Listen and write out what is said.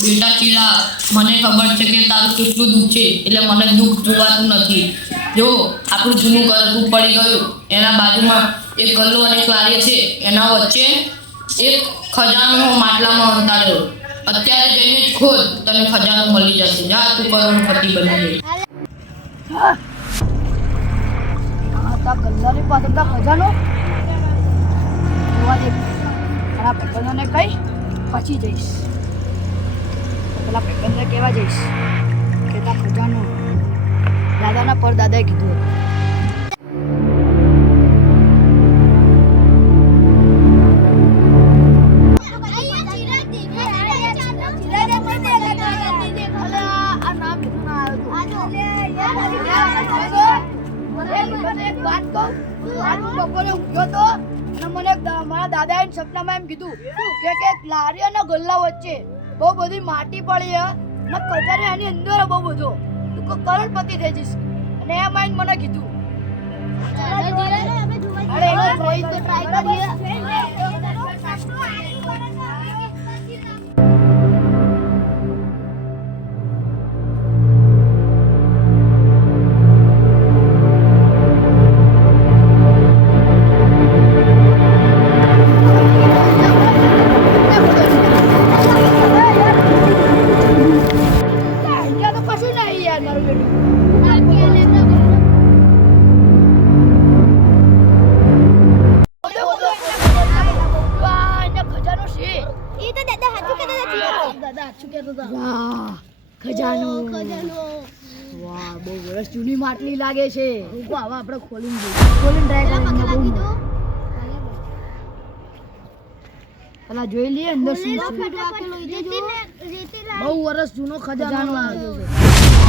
બેટા ચિરાગ, મને ખબર છે કે તારું કેટલું દુઃખ છે, એટલે મને દુઃખ જોવાતું નથી. જો આપણું જૂનું ઘર હતું પડી ગયું, એના બાજુમાં એક ગલ્લો અને એક લારી છે, એના વચ્ચે એક ખજાનો માટલામાં અંતાડ્યો. અત્યારે જઈને જ ખોદ, તને ખજાનો મળી જશે. જા, તું કરોડપતિ બની જઈશ. ગલ્લાની પાસે ખજાનો જોવા દે. તારા ભાઈબંધોને કઈ પછી જઈશ. પેલા ભાઈબંધને કહેવા જઈશ કે તા ખજાનો દાદાના પરદાદાએ કીધું હતું. મારા દાદાએ સપનામાં એમ કીધું કે લારી અને ગલ્લા વચ્ચે બહુ બધી માટી પડી અને ખજાનો એની અંદર બહુ બધો, તું કરોડપતિ થઈ જઈશ. અને એ માઇન્ડ મને કીધું ખજાનો. વાહ, બહુ વર્ષ જૂની માટલી લાગે છે. હવે આપણે ખોલીને ટ્રાય કરીએ. પેલા જોઈ લઈએ અંદર શું છે. બહુ વર્ષ જૂનો ખજાનો લાગે છે.